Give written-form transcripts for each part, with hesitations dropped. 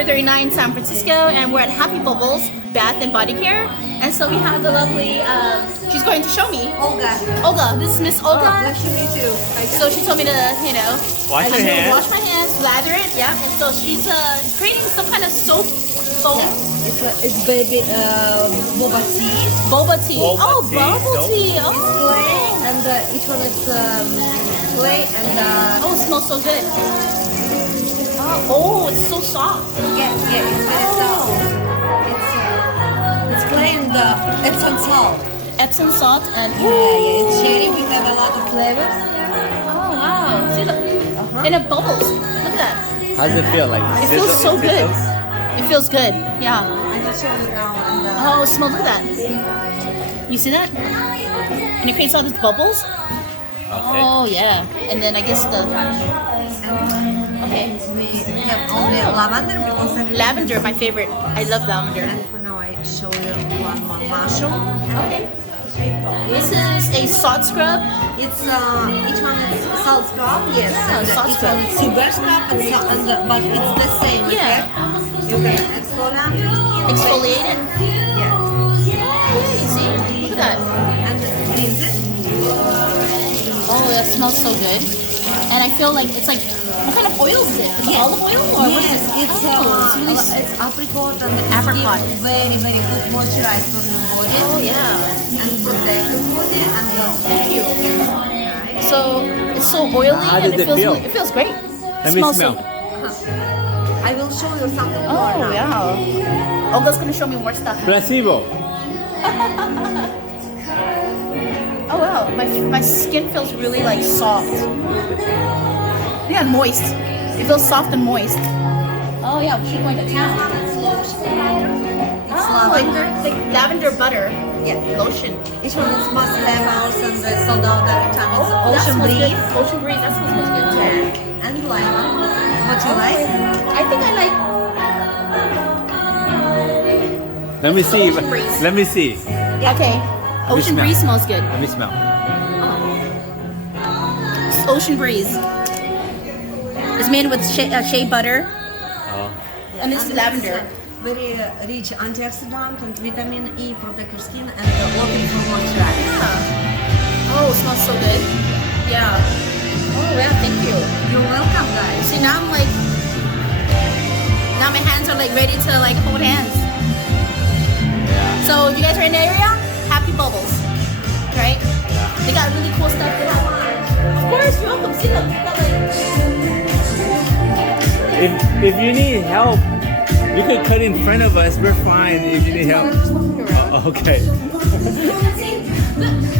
Pier 39 San Francisco, and we're at Happy Bubbles Bath and Body Care. And so we have the lovely, she's going to show me. Olga, this is Miss Olga. Nice to meet you. So she told me to, Wash your hands. Wash my hands, lather it, yeah. And so she's creating some kind of soap foam. It's baby boba tea. Boba tea. Boba Oh, tea. bubble tea. It's clay, Oh. and each one is clay and Oh, it smells so good. Oh, it's so soft. yeah, it's very soft. It's clay and Epsom salt. Epsom salt and It's cherry. We have a lot of flavors. oh wow. See look, and it bubbles. Look at that. How does it feel? Like It feels so good. sizzles? It feels good. Yeah. I will show you now. And Oh, it smells. Look at that. You see that? And it creates all these bubbles. Okay. Oh yeah. And then I guess the okay. we have only lavender because Lavender, my favorite. I love lavender. And for now, I show you one more mushroom. Okay. This is a salt scrub. It's each one is salt scrub, yes. Oh, And salt each scrub. one is sugar scrub, but it's the same. Yeah. Okay? You can exfoliate. Exfoliate it. Yeah. You see? Look at that. And cleanse it. Oh, that smells so good. And I feel like it's like, what kind of oil is it? Is it olive oil or what is Yes, it? it's really it's apricot and Apricot. it's very very good moisturize for your body Oh yeah. and protect your body and your skin. Right? So it's so oily How and does it it feels feel? it feels great. Let me Smells smell. So, I will show you something more oh now. yeah. Olga's gonna show me more stuff. Placebo. Oh wow, my skin feels really like soft. Yeah, moist. It feels soft and moist. Oh yeah, she's going to town. It's Oh, lavender. like lavender butter Yeah. lotion. Each one is must have house and sold out every time. It's That ocean smells breeze. good. Ocean breeze. That smells good too. Yeah. And lemon. What you like? I think I like. Let me see. Ocean breeze. Let me see. Okay. me Ocean smell. breeze smells good. Let me smell. Ocean breeze. It's made with shea butter, Oh. and this is lavender. Very rich antioxidant and vitamin E, protect your skin and working for moisturize. Yeah. Oh, it smells so good. Yeah. Oh yeah, thank you. You're welcome, guys. See, now I'm like, now my hands are like ready to like hold hands. So you guys are in the area? Happy Bubbles, right? They got really cool stuff. Of course, you're welcome. See, look, they got like. If you need help, you could cut in front of us. We're fine if you need help. Oh, okay.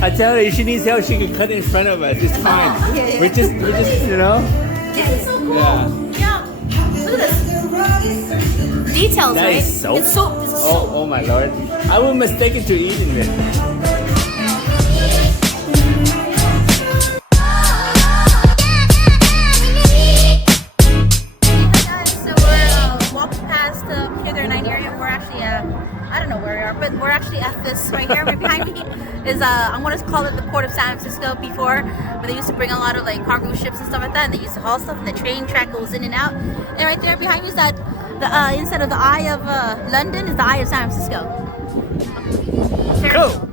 I tell her if she needs help, she can cut in front of us. It's fine. yeah. We're just, you know. It's so cool. Yeah. Yeah. Look at this. Details, That right? is soap. It's soap. It's soap. Oh my lord. I would mistake it to eating it. So we're walking past the Pier 39 area. We're actually, I don't know where we are, but we're actually at this right here. Right behind me is, I'm going to call it the port of San Francisco before, where they used to bring a lot of like cargo ships and stuff like that. And they used to haul stuff, and the train track goes in and out. And right there behind me is that, instead of the eye of London is the eye of San Francisco. Cool.